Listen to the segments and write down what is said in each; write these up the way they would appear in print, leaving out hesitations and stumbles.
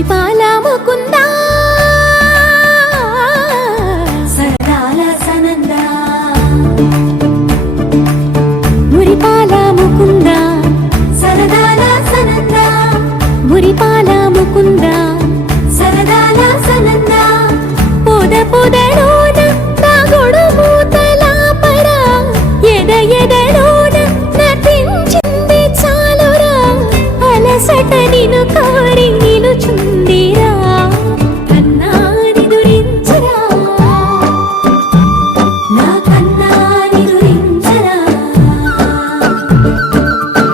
మురిపాల ముకుందా సరదాల సనందా మురిపాల ముకుందా సరదాల సనందా మురిపాల ముకుందా సరదాల సనందా పొద పొదలోన తాగుడు మూతలాపరా ఎద ఎదలోన నటించింది చాలురా అలసట నిను కోరి నిలుచుందిరా కన్నాని దురించరా నా కన్నాని దురించరా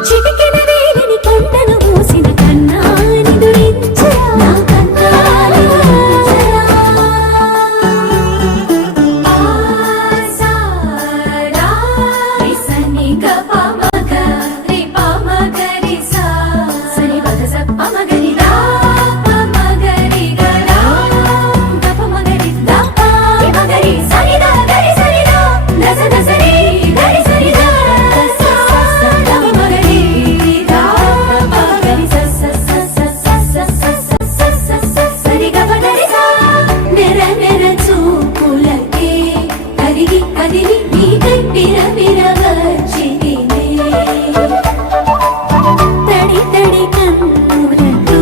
చిటికెన వేలిని కొండను మూసిన కన్నాని దురించరా నా కన్నాని దురించరా ఆసారా రిసని గపమగ రిపమగరి సా సని బగస పమగరి రా పమగరి గరా గపమగరి దప మగరి సని ద గరి సని ద దస దసరి గరి సని ద దస సస పమగరి రా పమగరి సస సస సస సస సస సరి గపగరి సా నెర నెర చూపులకే కరిగి కదిలి నీకై పిర పిర వచ్చితినే తడి తడి కన్నులతో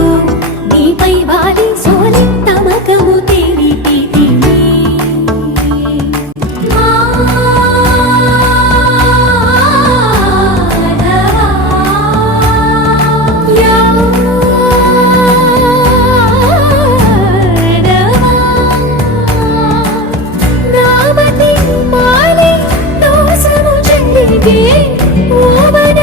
నీపై వాలి సోలి తమకము తెలిపితినే నామతి మాలి దోసము చెల్లిగే ఓవన